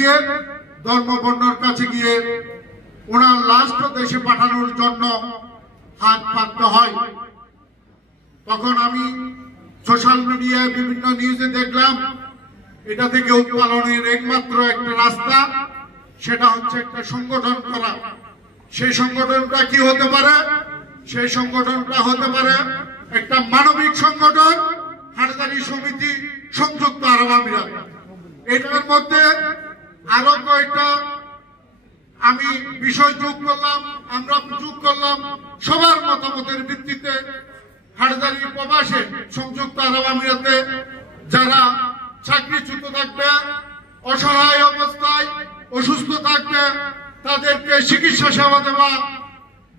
গিয়ে ধর্মবর্ণর কাছে গিয়ে ওনার লাশটা দেশে পাঠানোর জন্য হাত পাততে হয়। তখন আমি সোশ্যাল মিডিয়ায় বিভিন্ন নিউজে দেখলাম এটা থেকে উৎপাদনের একমাত্র একটা রাস্তা, সেটা হচ্ছে একটা সংগঠন করা। সেই সংগঠনটা কি হতে পারে? সেই সংগঠনটা হতে পারে একটা মানবিক সংগঠন, হাটহাজারী সমিতি সংযুক্ত আরব আমিরাত। এটার মধ্যে আরো কয়েকটা আমি বিষয় যোগ করলাম, আমরা যোগ করলাম। সবার মতামতের ভিত্তিতে হাটহাজারী প্রবাসে সংযুক্ত আরব আমিরাতে যারা চাকরিচ্যুত থাকবে, অসহায় অবস্থায় অসুস্থ থাকবে, তাদেরকে চিকিৎসা সেবা দেওয়া,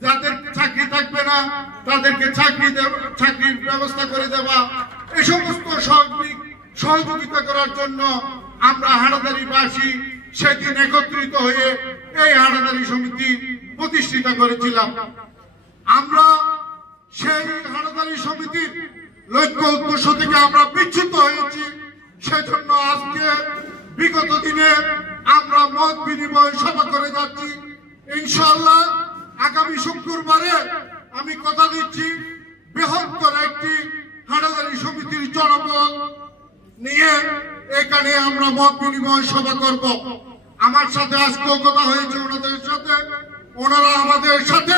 যাদের চাকরি থাকবে না তাদেরকে চাকরির ব্যবস্থা করে দেওয়া, এই সমস্ত সহযোগিতা করার জন্য আমরা হাটহাজারীবাসী সেদিন একত্রিত হয়ে এই হাটহাজারী সমিতি প্রতিষ্ঠিত করেছিলাম। আমরা সেই হাটহাজারী সমিতির লক্ষ্য উদ্দেশ্য থেকে আমরা বিচ্যুত হয়েছি। সেজন্য আজকে বিগত দিনে আমরা মত বিনিময় সভা করে যাচ্ছি। ইনশাআল্লাহ আগামী শুক্রবারে আমি কথা দিচ্ছি বৃহত্তর একটি হাটহাজারী সমিতির জনবল নিয়ে এখানে আমরা মত বিনিময় সভা করব। আমার সাথে আজকেও কথা হয়েছে ওনাদের সাথে, ওনারা আমাদের সাথে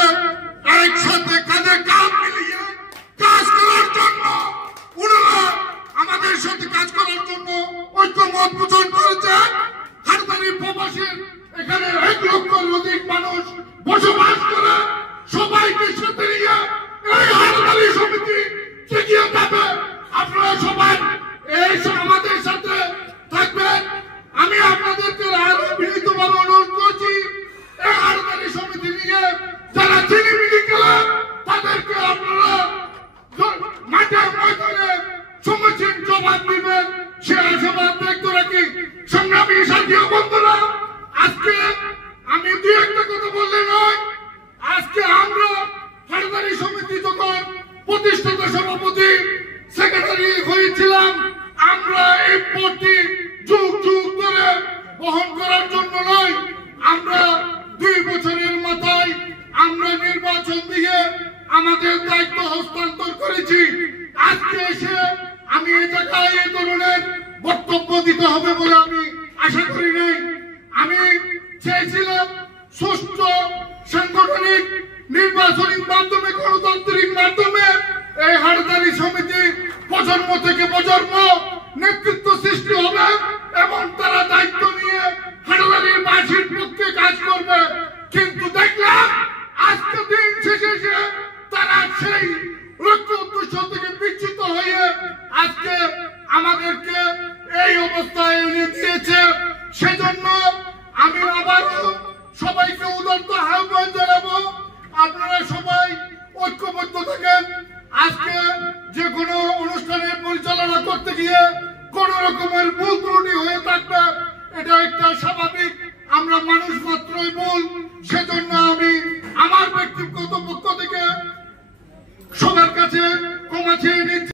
একসাথে কাঁধে কাঁধ মিলিয়ে কাজ করার জন্য, ওনারা আমাদের সাথে কাজ করার জন্য ঐক্যমত পোষণ করেছে। হাটহাজারী প্রবাসে এখানে 1 লক্ষের অধিক মানুষ বসবাস করে, সবাইকে সাথে নিয়ে এই হাটহাজারী সমিতি এগিয়ে যাবে। আপনারা সবাই এই আমাদের সাথে থাকবেন। আমি আপনাদেরকে আরো বিনীতভাবে অনুরোধ করছি, এই হাটহাজারী সমিতি নিয়ে যারা চিনিমিনি খেলেন তাদেরকে আপনারা মাঠে ময়দানে সমীচীন জবাব দিবেন, সে আশাবাদ ব্যক্ত রাখি। সংগ্রামী সাথী বন্ধুরা, আজকে আমি দুই একটা কথা বললে নয়, আজকে আমরা হাটহাজারী সমিতি যখন প্রতিষ্ঠাতা সভাপতি সেক্রেটারি হয়েছিলাম, আমরা এই পদটি যুগ যুগ ধরে বহন করার জন্য নয়, আমরা 2 বছরের মাথায় আমরা নির্বাচন দিয়ে আমাদের দায়িত্ব হস্তান্তর করেছি। আজকে এসে আমি এই জায়গায় এই ধরনের বক্তব্য দিতে হবে বলে আমি আশা করি নাই। আমি চেয়েছিলাম সুষ্ঠু সাংগঠনিক নির্বাচনী মাধ্যমে, গণতান্ত্রিক মাধ্যমে এই হাটহাজারী সমিতি প্রজন্ম থেকে প্রজন্ম নেতৃত্ব সৃষ্টি হবে এবং তারা দায়িত্ব নিয়ে হাটহাজারীর বাসীর পক্ষে কাজ করবে। কিন্তু দেখলাম আজকে দিন শেষে তারা সেই লক্ষ্য উদ্দেশ্য থেকে বিচ্যুত হয়ে আজকে আমাদেরকে এই অবস্থায় এনে দিয়েছে। সেজন্য আমি আবারও সবাইকে উদাত্ত আহ্বান জানাবো, আপনারা সবাই ঐক্যবদ্ধ থাকেন। আজকে যে কোনো অনুষ্ঠানের পরিচালনা করতে গিয়ে কোন রকমের ভুল ত্রুটি হয়ে থাকবে, এটা একটা স্বাভাবিক, আমরা মানুষ মাত্রই ভুল। সেজন্য